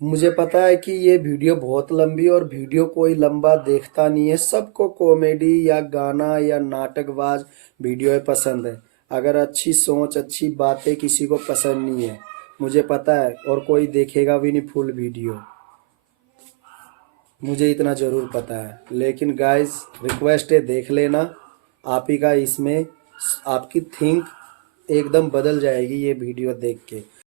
मुझे पता है कि ये वीडियो बहुत लंबी, और वीडियो कोई लंबा देखता नहीं है। सबको कॉमेडी या गाना या नाटकबाज वीडियो पसंद है। अगर अच्छी सोच अच्छी बातें किसी को पसंद नहीं है, मुझे पता है, और कोई देखेगा भी नहीं फुल वीडियो। मुझे इतना ज़रूर पता है। लेकिन गाइस, रिक्वेस्ट है, देख लेना। आप ही का इसमें आपकी थिंक एकदम बदल जाएगी ये वीडियो देख के।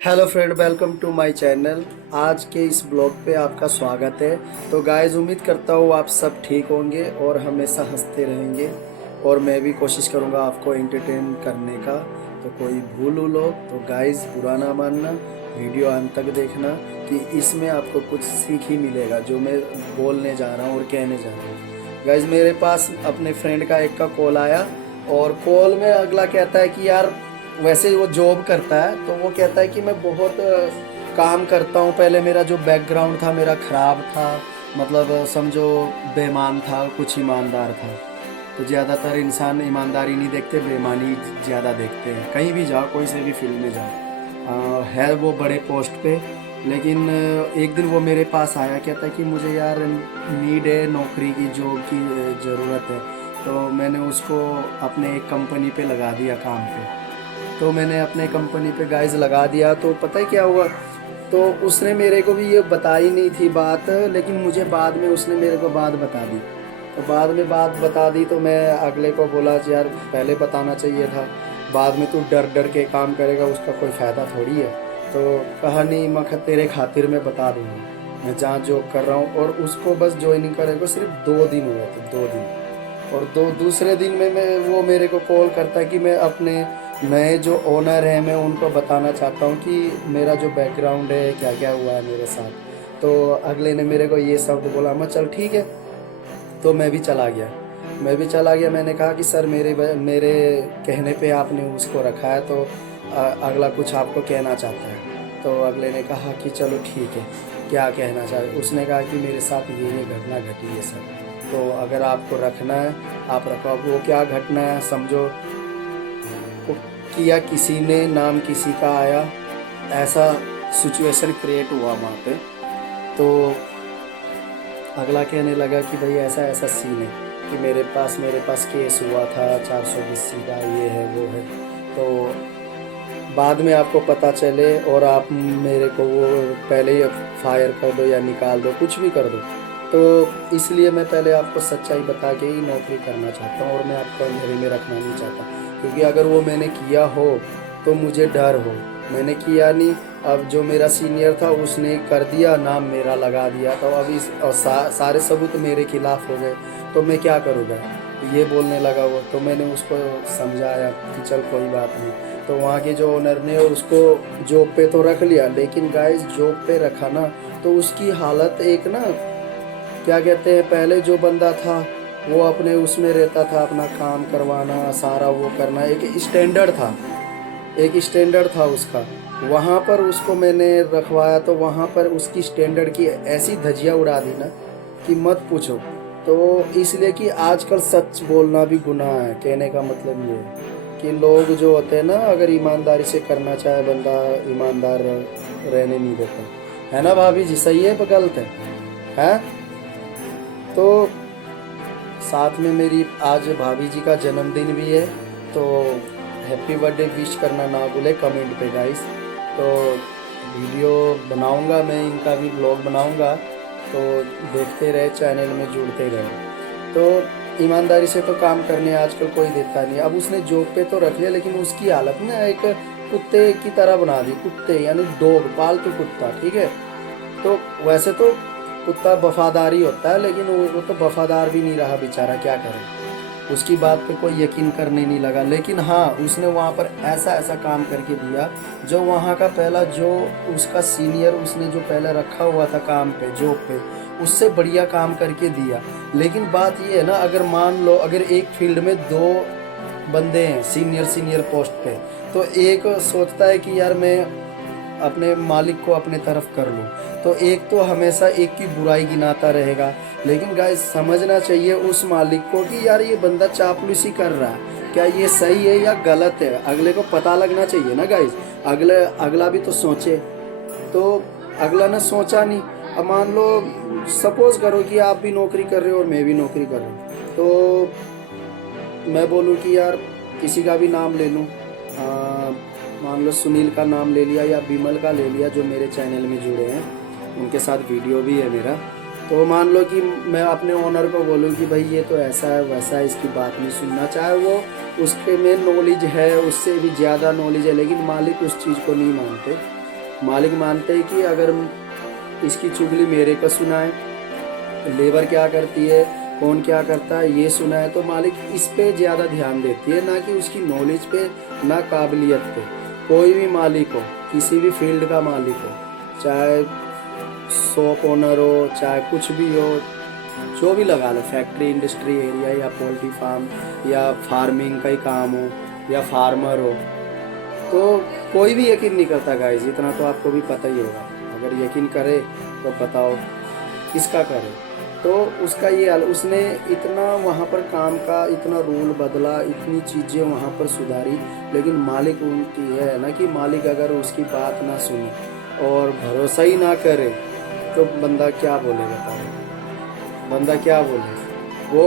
Hello friend, welcome to my channel. आज के इस ब्लॉग पे आपका स्वागत है। तो गाइस, उम्मीद करता हूँ आप सब ठीक होंगे और हमेशा हंसते रहेंगे, और मैं भी कोशिश करूँगा आपको एंटरटेन करने का। तो कोई भूल हो तो गाइस बुरा ना मानना, वीडियो अंत तक देखना, कि इसमें आपको कुछ सीख ही मिलेगा जो मैं बोलने जा रहा हूँ और कहने जा रहा हूँ। गाइस, मेरे पास अपने फ्रेंड का एक का कॉल आया, और कॉल में अगला कहता है कि यार, वैसे वो जॉब करता है, तो वो कहता है कि मैं बहुत काम करता हूँ। पहले मेरा जो बैकग्राउंड था मेरा ख़राब था, मतलब समझो बेईमान था, कुछ ईमानदार था। तो ज़्यादातर इंसान ईमानदारी नहीं देखते, बेईमानी ज़्यादा देखते हैं। कहीं भी जाओ, कोई से भी फील्ड में जाओ। है वो बड़े पोस्ट पे, लेकिन एक दिन वो मेरे पास आया, कहता है कि मुझे यार नीड है, नौकरी की, जॉब की ज़रूरत है। तो मैंने उसको अपने एक कंपनी पे लगा दिया काम पे। तो मैंने अपने कंपनी पे गाइस लगा दिया। तो पता है क्या हुआ? तो उसने मेरे को भी ये बताई नहीं थी बात, लेकिन मुझे बाद में उसने मेरे को बात बता दी। तो बाद में बात बता दी तो मैं अगले को बोला कि यार, पहले बताना चाहिए था। बाद में तू डर डर के काम करेगा, उसका कोई फ़ायदा थोड़ी है। तो कहा नहीं, मैं तेरे खातिर मैं बता दूँगा। मैं जहाँ जॉब कर रहा हूँ, और उसको बस ज्वाइनिंग करे को सिर्फ 2 दिन हुए थे, 2 दिन। और दूसरे दिन में मैं वो मेरे को कॉल करता है कि मैं अपने नए जो ओनर हैं, मैं उनको बताना चाहता हूँ कि मेरा जो बैकग्राउंड है, क्या क्या हुआ है मेरे साथ। तो अगले ने मेरे को ये शब्द बोला। मैं चल ठीक है। तो मैं भी चला गया। मैंने कहा कि सर, मेरे कहने पे आपने उसको रखा है, तो अगला कुछ आपको कहना चाहता है। तो अगले ने कहा कि चलो ठीक है, क्या कहना चाहे। उसने कहा कि मेरे साथ ये घटना घटी है सर, तो अगर आपको रखना है आप रखो। अब वो क्या घटना है समझो, को किया किसी ने, नाम किसी का आया, ऐसा सिचुएशन क्रिएट हुआ वहाँ पे। तो अगला कहने लगा कि भाई ऐसा ऐसा सीन है कि मेरे पास केस हुआ था 420 का, ये है वो है। तो बाद में आपको पता चले और आप मेरे को वो पहले ही फायर कर दो या निकाल दो, कुछ भी कर दो। तो इसलिए मैं पहले आपको सच्चाई बता के ही नौकरी करना चाहता हूँ, और मैं आपको अंधेरे में रखना नहीं चाहता। क्योंकि अगर वो मैंने किया हो तो मुझे डर हो। मैंने किया नहीं। अब जो मेरा सीनियर था उसने कर दिया, नाम मेरा लगा दिया, तो अब और सारे सबूत मेरे खिलाफ हो गए। तो मैं क्या करूँगा? ये बोलने लगा वो। तो मैंने उसको समझाया कि चल कोई बात नहीं। तो वहाँ के जो ओनर ने उसको जॉब पे तो रख लिया, लेकिन गाइस जॉब पे रखा ना, तो उसकी हालत एक ना, क्या कहते हैं, पहले जो बंदा था वो अपने उसमें रहता था, अपना काम करवाना, सारा वो करना, एक स्टैंडर्ड था उसका। वहाँ पर उसको मैंने रखवाया, तो वहाँ पर उसकी स्टैंडर्ड की ऐसी धज्जियाँ उड़ा दी ना कि मत पूछो। तो इसलिए कि आजकल सच बोलना भी गुनाह है। कहने का मतलब ये है कि लोग जो होते हैं ना, अगर ईमानदारी से करना चाहे बंदा, ईमानदार रहने नहीं देता। है ना भाभी जी? सही है पर गलत है? हैं? तो साथ में मेरी आज भाभी जी का जन्मदिन भी है। तो हैप्पी बर्थडे विश करना ना भूले कमेंट पे गाइस। तो वीडियो बनाऊंगा, मैं इनका भी ब्लॉग बनाऊंगा। तो देखते रहे, चैनल में जुड़ते रहे। तो ईमानदारी से तो काम करने आजकल कोई देता नहीं। अब उसने जॉब पे तो रख लिया, लेकिन उसकी हालत ना एक कुत्ते की तरह बना दी। कुत्ते यानी डॉग, पालतू कुत्ता, ठीक है। तो वैसे तो कुत्ता वफादारी होता है, लेकिन वो तो वफादार भी नहीं रहा बेचारा, क्या करे। उसकी बात पे कोई यकीन करने नहीं लगा। लेकिन हाँ, उसने वहाँ पर ऐसा ऐसा काम करके दिया, जो वहाँ का पहला जो उसका सीनियर, उसने जो पहले रखा हुआ था काम पे, जॉब पे, उससे बढ़िया काम करके दिया। लेकिन बात ये है ना, अगर मान लो अगर एक फील्ड में दो बंदे हैं सीनियर सीनियर पोस्ट पे, तो एक सोचता है कि यार मैं अपने मालिक को अपने तरफ कर लूँ, तो एक तो हमेशा एक की बुराई गिनाता रहेगा। लेकिन गाइस, समझना चाहिए उस मालिक को कि यार ये बंदा चापलूसी कर रहा है। क्या ये सही है या गलत है, अगले को पता लगना चाहिए ना गाइस। अगला भी तो सोचे। तो अगला ने सोचा नहीं। अब मान लो, सपोज करो कि आप भी नौकरी कर रहे हो और मैं भी नौकरी कर रहा हूँ, तो मैं बोलूँ कि यार किसी का भी नाम ले लूँ, मान लो सुनील का नाम ले लिया या विमल का ले लिया, जो मेरे चैनल में जुड़े हैं, उनके साथ वीडियो भी है मेरा। तो मान लो कि मैं अपने ओनर को बोलूँ कि भाई ये तो ऐसा है वैसा है, इसकी बात नहीं सुनना, चाहे वो उसके में नॉलेज है, उससे भी ज़्यादा नॉलेज है, लेकिन मालिक उस चीज़ को नहीं मानते। मालिक मानते हैं कि अगर इसकी चुगली मेरे को सुनाए, लेबर क्या करती है, कौन क्या करता है ये सुना है, तो मालिक इस पे ज़्यादा ध्यान देती है, ना कि उसकी नॉलेज पे, ना काबिलियत पे। कोई भी मालिक हो, किसी भी फील्ड का मालिक हो, चाहे शॉप ओनर हो, चाहे कुछ भी हो, जो भी लगा लो, फैक्ट्री इंडस्ट्री एरिया या पोल्ट्री फार्म या फार्मिंग का ही काम हो या फार्मर हो, तो कोई भी यकीन नहीं करता गाइस, इतना तो आपको भी पता ही होगा। अगर यकीन करे तो बताओ किसका करे। तो उसका ये उसने इतना वहाँ पर काम का इतना रूल बदला, इतनी चीज़ें वहाँ पर सुधारी, लेकिन मालिक उनकी है ना कि मालिक अगर उसकी बात ना सुने और भरोसा ही ना करे, तो बंदा क्या बोले बताओ, बंदा क्या बोले। वो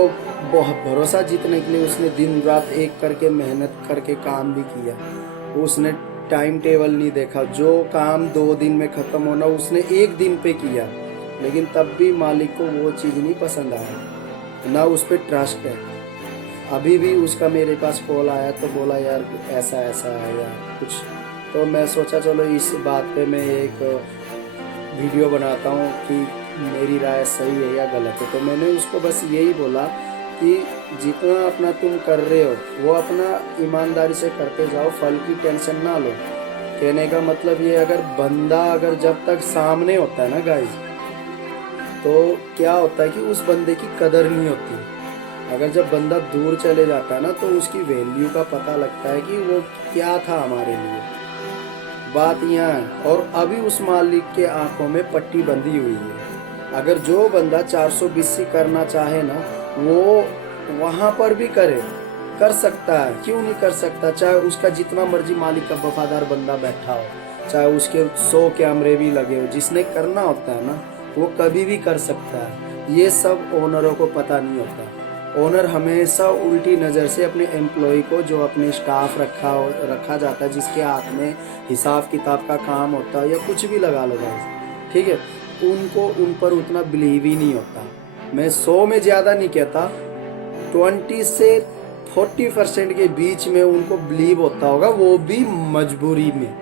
बहुत भरोसा जीतने के लिए उसने दिन रात एक करके मेहनत करके काम भी किया। उसने टाइम टेबल नहीं देखा, जो काम 2 दिन में ख़त्म होना उसने 1 दिन पे किया, लेकिन तब भी मालिक को वो चीज़ नहीं पसंद आया, ना उस पर ट्रस्ट है। अभी भी उसका मेरे पास कॉल आया तो बोला यार ऐसा ऐसा है यार कुछ, तो मैं सोचा चलो इस बात पे मैं एक वीडियो बनाता हूँ कि मेरी राय सही है या गलत है। तो मैंने उसको बस यही बोला कि जितना अपना तुम कर रहे हो वो अपना ईमानदारी से करते जाओ, फल की टेंशन ना लो। कहने का मतलब ये, अगर बंदा अगर जब तक सामने होता है ना गाइस, तो क्या होता है कि उस बंदे की कदर नहीं होती। अगर जब बंदा दूर चले जाता है ना, तो उसकी वैल्यू का पता लगता है कि वो क्या था हमारे लिए। बात यहाँ है। और अभी उस मालिक के आंखों में पट्टी बंधी हुई है। अगर जो बंदा 420 करना चाहे ना, वो वहाँ पर भी कर सकता है, क्यों नहीं कर सकता। चाहे उसका जितना मर्जी मालिक का वफादार बंदा बैठा हो, चाहे उसके 100 कैमरे भी लगे हो, जिसने करना होता है ना वो कभी भी कर सकता है। ये सब ओनरों को पता नहीं होता। ओनर हमेशा उल्टी नज़र से अपने एम्प्लॉय को, जो अपने स्टाफ रखा जाता है, जिसके हाथ में हिसाब किताब का काम होता है या कुछ भी लगा लो गाइस, ठीक है, उनको उन पर उतना बिलीव ही नहीं होता। मैं 100 में ज़्यादा नहीं कहता, 20 से 40% के बीच में उनको बिलीव होता होगा, वो भी मजबूरी में।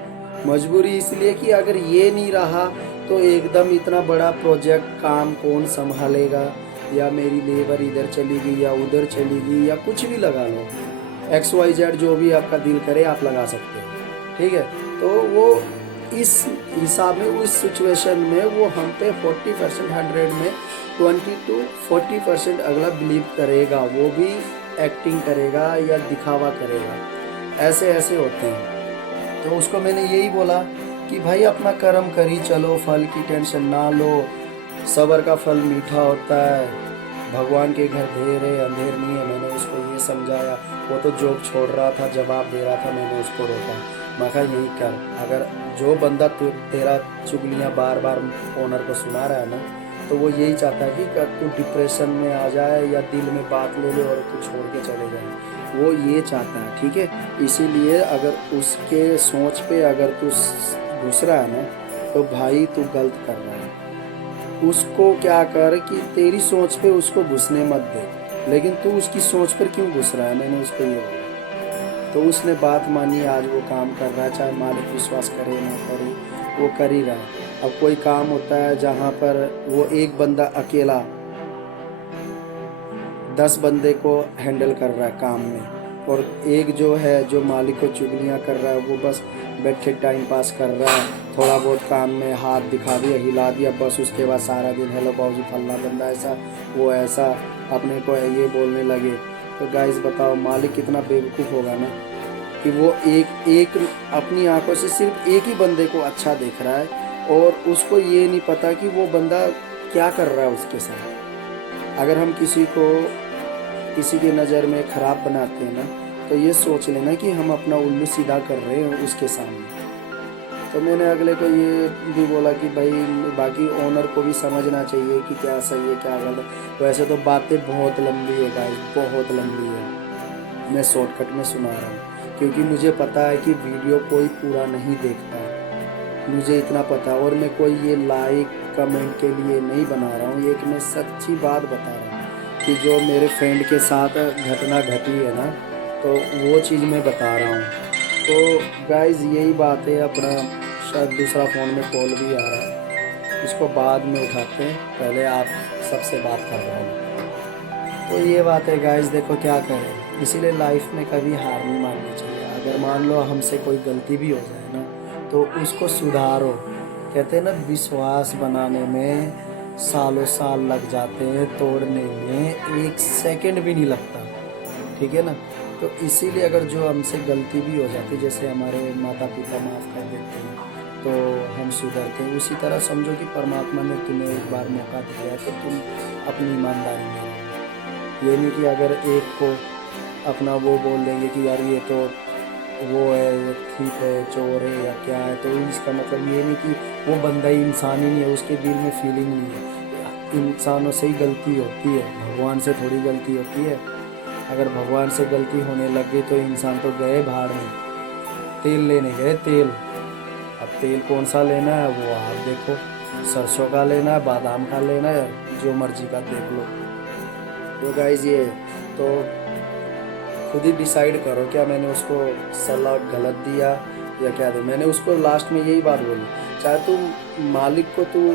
मजबूरी इसलिए कि अगर ये नहीं रहा तो एकदम इतना बड़ा प्रोजेक्ट काम कौन संभालेगा, या मेरी लेबर इधर चली गई या उधर चली गई या कुछ भी लगा लो, XYZ जो भी आपका दिल करे आप लगा सकते हो, ठीक है। तो वो इस हिसाब में, उस सिचुएशन में वो हम पे 40% 100 में 20 to 40% अगला बिलीव करेगा, वो भी एक्टिंग करेगा या दिखावा करेगा। ऐसे ऐसे होते हैं। तो उसको मैंने यही बोला कि भाई अपना कर्म करी चलो, फल की टेंशन ना लो, सब्र का फल मीठा होता है, भगवान के घर देर है अंधेर नहीं है। मैंने उसको ये समझाया। वो तो जॉब छोड़ रहा था, जवाब दे रहा था, मैंने उसको रोका। मैं कहा यही कर, अगर जो बंदा तेरा चुगलियाँ बार बार ओनर को सुना रहा है ना, तो वो यही चाहता है कि तू डिप्रेशन में आ जाए या दिल में बात ले ले और तू छोड़ के चले जाए, वो ये चाहता है, ठीक है। इसीलिए अगर उसके सोच पे अगर तू घुस रहा है ना, तो भाई तू गलत कर रहा है। उसको क्या कर कि तेरी सोच पे उसको घुसने मत दे, लेकिन तू उसकी सोच पर क्यों घुस रहा है, मैंने उसको ये बोला। तो उसने बात मानी, आज वो काम कर रहा है, चाहे मालिक विश्वास करे ना करे, वो कर ही रहा है। अब कोई काम होता है जहाँ पर वो एक बंदा अकेला 10 बंदे को हैंडल कर रहा है काम में, और एक जो है जो मालिक को चुगलियाँ कर रहा है, वो बस बैठे टाइम पास कर रहा है, थोड़ा बहुत काम में हाथ दिखा दिया, हिला दिया, बस उसके बाद सारा दिन हेलो बाबूजी फलना बंदा ऐसा वो ऐसा अपने को ये बोलने लगे। तो गाइस बताओ मालिक कितना बेवकूफ़ होगा ना, कि वो एक अपनी आंखों से सिर्फ एक ही बंदे को अच्छा देख रहा है, और उसको ये नहीं पता कि वो बंदा क्या कर रहा है उसके साथ। अगर हम किसी को किसी की नज़र में ख़राब बनाते हैं ना, तो ये सोच लेना कि हम अपना उल्लू सीधा कर रहे हैं उसके सामने। तो मैंने अगले को ये भी बोला कि भाई बाकी ओनर को भी समझना चाहिए कि क्या सही है क्या गलत। वैसे तो बातें बहुत लंबी है गाइस, बहुत लंबी है, मैं शॉर्टकट में सुना रहा हूँ क्योंकि मुझे पता है कि वीडियो कोई पूरा नहीं देखता, मुझे इतना पता। और मैं कोई ये लाइक कमेंट के लिए नहीं बना रहा हूँ, एक मैं सच्ची बात बता रहा हूँ कि जो मेरे फ्रेंड के साथ घटना घटी है ना, तो वो चीज़ मैं बता रहा हूँ। तो गाइज़ यही बात है अपना। शायद दूसरा फ़ोन में कॉल भी आ रहा है, इसको बाद में उठाते हैं, पहले आप सबसे बात कर रहा हूँ। तो ये बात है गाइज़, देखो क्या करें, इसीलिए लाइफ में कभी हार नहीं माननी चाहिए। अगर मान लो हमसे कोई गलती भी हो जाए ना, तो उसको सुधारो। कहते हैं ना, विश्वास बनाने में सालों साल लग जाते हैं, तोड़ने में 1 सेकंड भी नहीं लगता, ठीक है ना। तो इसीलिए अगर जो हमसे गलती भी हो जाती, जैसे हमारे माता पिता माफ़ कर देते हैं तो हम सुधरते हैं, उसी तरह समझो कि परमात्मा ने तुम्हें एक बार मौका दिया है तो तुम अपनी ईमानदारी में रहो। ये नहीं कि अगर एक को अपना वो बोल देंगे कि यार ये तो वो है, ठीक है, चोर है या क्या है, तो इसका मतलब ये नहीं कि वो बंदा ही इंसान ही नहीं है, उसके दिल में फीलिंग नहीं है। इंसानों से ही गलती होती है, भगवान से थोड़ी गलती होती है। अगर भगवान से गलती होने लग गई तो इंसान तो गए भाड़ में, तेल लेने गए तेल। अब तेल कौन सा लेना है वो आप देखो, सरसों का लेना है, बादाम का लेना है, जो मर्जी का देख लो। तो गाइज ये तो खुद ही डिसाइड करो, क्या मैंने उसको सलाह गलत दिया या क्या दिया। मैंने उसको लास्ट में यही बात बोली, चाहे तू मालिक को तू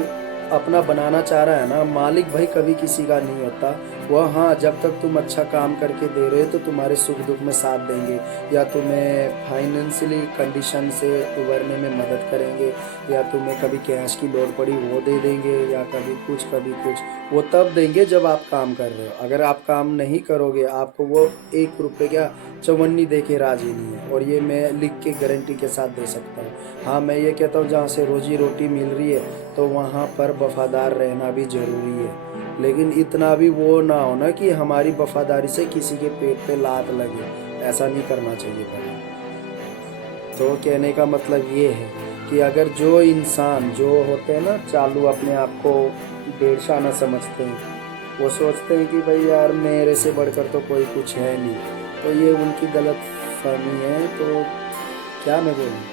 अपना बनाना चाह रहा है ना, मालिक भाई कभी किसी का नहीं होता। वह हाँ, जब तक तुम अच्छा काम करके दे रहे हो तो तुम्हारे सुख दुख में साथ देंगे, या तुम्हें फाइनेंशियली कंडीशन से उभरने में मदद करेंगे, या तुम्हें कभी कैश की लोड पड़ी वो दे देंगे, या कभी कुछ वो तब देंगे जब आप काम कर रहे हो। अगर आप काम नहीं करोगे आपको वो 1 रुपये क्या चवन्नी दे के राजी नहीं है। और ये मैं लिख के गारंटी के साथ दे सकता हूँ। हाँ, मैं ये कहता हूँ जहाँ से रोजी रोटी मिल रही है तो वहाँ पर वफादार रहना भी ज़रूरी है, लेकिन इतना भी वो ना हो ना कि हमारी वफादारी से किसी के पेट पे लात लगे, ऐसा नहीं करना चाहिए भाई। तो कहने का मतलब ये है कि अगर जो इंसान जो होते हैं ना चालू, अपने आप को डेढ़शाना समझते हैं, वो सोचते हैं कि भाई यार मेरे से बढ़कर तो कोई कुछ है नहीं, तो ये उनकी गलत फहमी है। तो क्या मैं बोलूँ,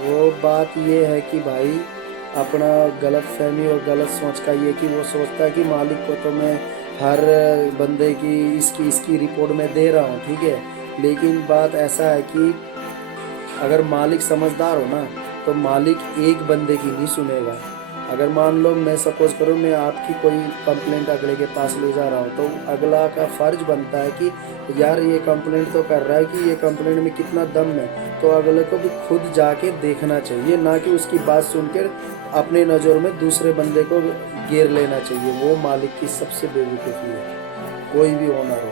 वो बात ये है कि भाई अपना गलत फहमी और गलत सोच का ये कि वो सोचता है कि मालिक को तो मैं हर बंदे की इसकी रिपोर्ट में दे रहा हूँ, ठीक है। लेकिन बात ऐसा है कि अगर मालिक समझदार हो ना तो मालिक एक बंदे की नहीं सुनेगा। अगर मान लो मैं सपोज करूँ मैं आपकी कोई कंप्लेंट अगले के पास ले जा रहा हूँ, तो अगला का फ़र्ज बनता है कि यार ये कंप्लेंट तो कर रहा है कि ये कंप्लेंट में कितना दम है, तो अगले को भी खुद जाके देखना चाहिए, ना कि उसकी बात सुनकर अपने नज़र में दूसरे बंदे को घेर लेना चाहिए। वो मालिक की सबसे बेवकूफ़ी है। कोई भी ओनर हो,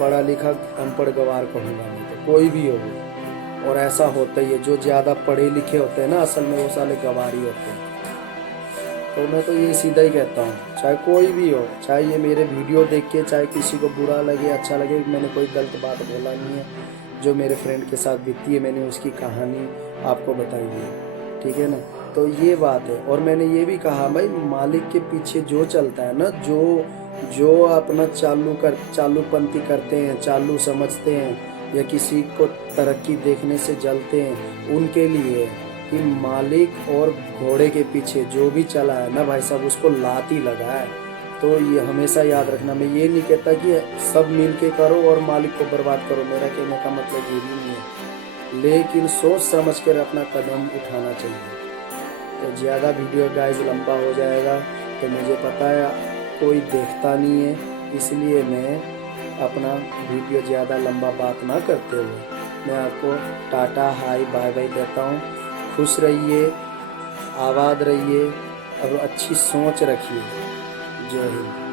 पढ़ा लिखा अनपढ़ गवार कहूँगा मैं, तो कोई भी हो वो। और ऐसा होता ही है, जो ज़्यादा पढ़े लिखे होते हैं ना असल में वो साले गवारी होते हैं। तो मैं तो ये सीधा ही कहता हूँ, चाहे कोई भी हो, चाहे ये मेरे वीडियो देख के चाहे किसी को बुरा लगे अच्छा लगे, मैंने कोई गलत बात बोला नहीं है। जो मेरे फ्रेंड के साथ बीती है मैंने उसकी कहानी आपको बताई है, ठीक है ना। तो ये बात है। और मैंने ये भी कहा भाई मालिक के पीछे जो चलता है ना, जो जो अपना चालूपंथी करते हैं, चालू समझते हैं, या किसी को तरक्की देखने से जलते हैं, उनके लिए कि मालिक और घोड़े के पीछे जो भी चला है ना भाई साहब उसको लात ही लगा है। तो ये हमेशा याद रखना, मैं ये नहीं कहता कि सब मिल के करो और मालिक को बर्बाद करो, मेरा कहने का मतलब ये भी नहीं है, लेकिन सोच समझ कर अपना कदम उठाना चाहिए। तो ज़्यादा वीडियो गाइस लंबा हो जाएगा, तो मुझे पता है कोई देखता नहीं है, इसलिए मैं अपना वीडियो ज़्यादा लंबा बात ना करते हुए मैं आपको टाटा हाय बाय बाय कहता हूँ। खुश रहिए, आबाद रहिए और अच्छी सोच रखिए। जय हिंद।